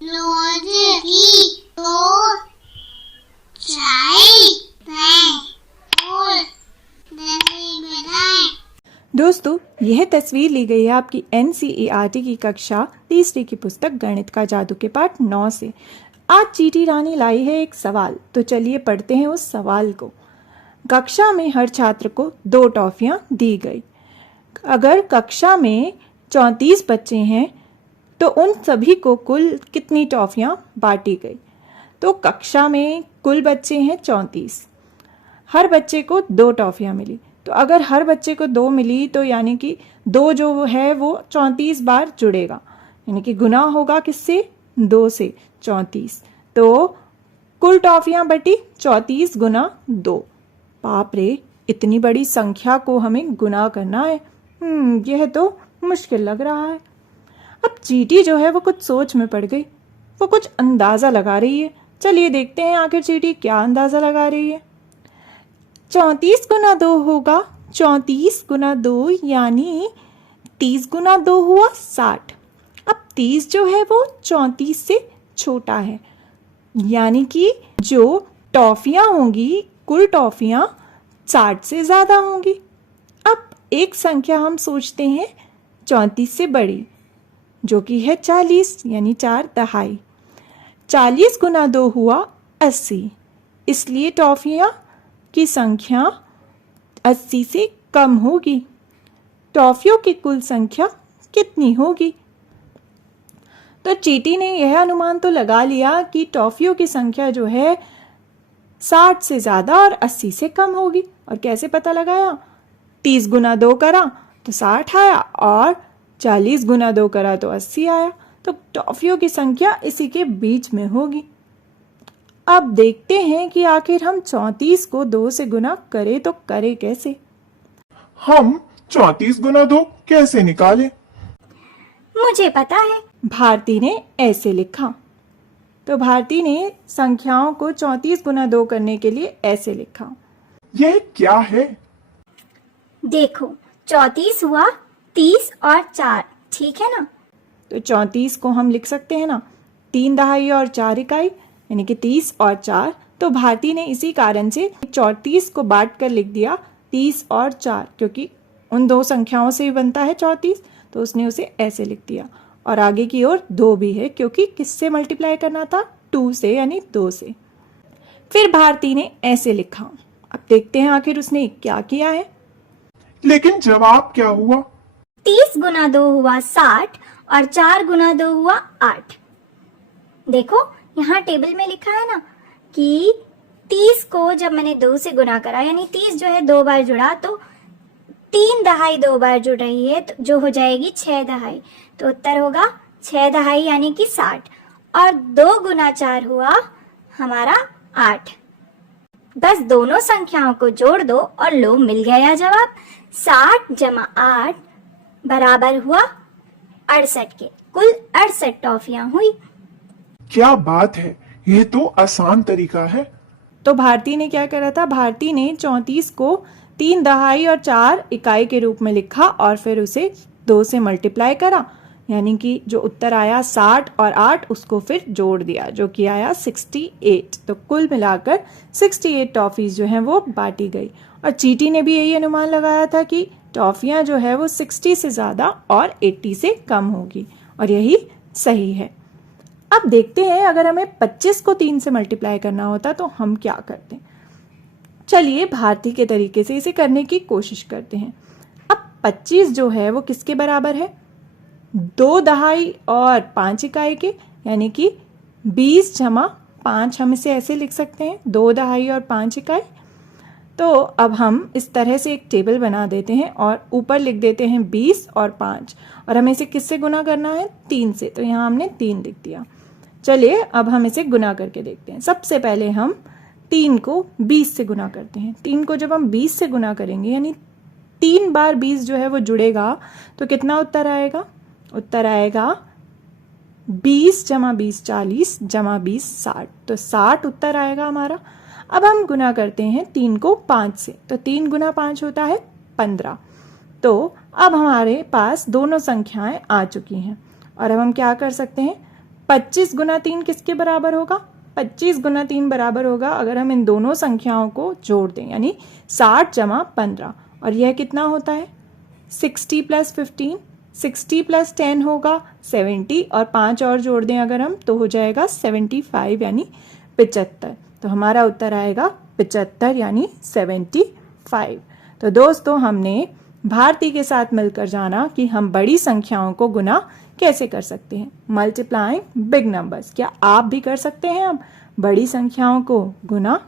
रोटी दो चाय और दही बनाए। दोस्तों, यह तस्वीर ली गई है आपकी NCERT की कक्षा तीसरी की पुस्तक गणित का जादू के पाठ 9 से। आज चीटी रानी लाई है एक सवाल, तो चलिए पढ़ते हैं उस सवाल को। कक्षा में हर छात्र को 2 टॉफियां दी गई। अगर कक्षा में 34 बच्चे हैं तो उन सभी को कुल कितनी टॉफियां बांटी गई? तो कक्षा में कुल बच्चे हैं 34, हर बच्चे को 2 टॉफियां मिली। तो अगर हर बच्चे को 2 मिली तो यानी कि 2 जो है वो 34 बार जुड़ेगा, यानी कि गुना होगा किससे? 2 से 34। तो कुल टॉफियां बटी 34 गुना 2। बाप रे, इतनी बड़ी संख्या को हमें गुना करना है। यह तो मुश्किल लग रहा है। अब चीटी जो है वो कुछ सोच में पड़ गई, वो कुछ अंदाजा लगा रही है। चलिए देखते हैं आखिर चीटी क्या अंदाजा लगा रही है। 34 गुना 2 होगा 34 गुना 2 यानी 30 गुना 2 हुआ 60। अब 30 जो है वो 34 से छोटा है, यानी कि जो टॉफियां होंगी, कुल टॉफियां 60 से ज्यादा होंगी। अब एक संख्या हम सोचते हैं 34 से बड़ी, जो कि है 40, यानी 4 दहाई। 40 गुना 2 हुआ 80, इसलिए टॉफियां की संख्या 80 से कम होगी। टॉफियों की कुल संख्या कितनी होगी? तो चीटी ने यह अनुमान तो लगा लिया कि टॉफियों की संख्या जो है 60 से ज्यादा और 80 से कम होगी। और कैसे पता लगाया? 30 गुना 2 करा तो 60 आया और 40 गुना 2 करा तो 80 आया। तो टॉफियों की संख्या इसी के बीच में होगी। अब देखते हैं कि आखिर हम 34 को 2 से गुना करें तो करें कैसे? हम 34 गुना 2 कैसे निकालें? मुझे पता है। भारती ने ऐसे लिखा। तो भारती ने संख्याओं को 34 गुना 2 करने के लिए ऐसे लिखा। यह क्या है? देखो, 34 हुआ 30 और 4, ठीक है ना? तो 34 को हम लिख सकते हैं ना 3 दहाई और 4 इकाई, यानी कि 30 और 4। तो भारती ने इसी कारण से 34 को बांट कर लिख दिया 30 और 4, क्योंकि उन 2 संख्याओं से ही बनता है 34, तो उसने उसे ऐसे लिख दिया। और आगे की ओर 2 भी है, क्योंकि किससे मल्टीप्लाई करना था? 2 से, यानी 2 से। फिर भारती ने ऐसे लिखा। अब देखते हैं आखिर उसने क्या किया है। लेकिन जवाब क्या हुआ? 30 गुना 2 हुआ 60 और 4 गुना 2 हुआ 8। देखो, यहाँ टेबल में लिखा है ना कि 30 को जब मैंने 2 से गुना करा, यानी 30 जो है 2 बार जुड़ा, तो 3 दहाई 2 बार जुड़ रही है, तो जो हो जाएगी 6 दहाई। तो उत्तर होगा 6 दहाई यानी कि 60। और 2 गुना 4 हुआ हमारा 8। बस दोनों संख्याओं को जोड़ दो और लो, मिल गया जवाब। 60 जमा 8 बराबर हुआ 68 के। कुल 68 टॉफियां हुई। क्या बात है, यह तो आसान तरीका है। तो भारती ने क्या करा था? भारती ने 34 को 3 दहाई और 4 इकाई के रूप में लिखा और फिर उसे 2 से मल्टीप्लाई करा, यानी कि जो उत्तर आया 60 और 8 उसको फिर जोड़ दिया, जो कि आया 68। तो कुल मिलाकर 68 टॉफीज जो हैं वो बांटी गई। और चीटी ने भी यही अनुमान लगाया था कि टॉफियां जो है वो 60 से ज़्यादा और 80 से कम होगी, और यही सही है। अब देखते हैं अगर हमें 25 को 3 से मल्टीप्लाई करना होता तो हम क्या करते हैं। चलिए भारती के तरीके से इसे करने की कोशिश करते हैं। अब 25 जो है वो किसके बराबर है? 2 दहाई और 5 इकाई के, यानी कि 20 जमा 5 हम इसे ऐसे लिख सकते हैं, 2 दहाई और 5 इकाई। तो अब हम इस तरह से एक टेबल बना देते हैं और ऊपर लिख देते हैं 20 और 5, और हमें इसे किससे गुना करना है? 3 से। तो यहाँ हमने 3 लिख दिया। चलिए अब हम इसे गुना करके देखते हैं। सबसे पहले हम 3 को 20 से गुना करते हैं। 3 को जब हम 20 से गुना करेंगे, यानी 3 बार 20 जो है वो जुड़ेगा, तो कितना उत्तर आएगा? उत्तर आएगा 20 जमा 20 40 जमा 20 60। तो 60 उत्तर आएगा हमारा। अब हम गुना करते हैं 3 को 5 से, तो 3 गुना 5 होता है 15। तो अब हमारे पास दोनों संख्याएं आ चुकी हैं और अब हम क्या कर सकते हैं? 25 गुना 3 किसके बराबर होगा? 25 गुना 3 बराबर होगा अगर हम इन दोनों संख्याओं को जोड़ दें, यानी 60 जमा 15। और यह कितना होता है? 60 प्लस 15, 60 प्लस 10 होगा 70, और 5 और जोड़ दें अगर हम तो हो जाएगा 75 यानी 75। तो हमारा उत्तर आएगा 75 यानी 75। तो दोस्तों हमने भारती के साथ मिलकर जाना कि हम बड़ी संख्याओं को गुना कैसे कर सकते हैं, मल्टीप्लाइंग बिग नंबर्स। क्या आप भी कर सकते हैं अब बड़ी संख्याओं को गुना?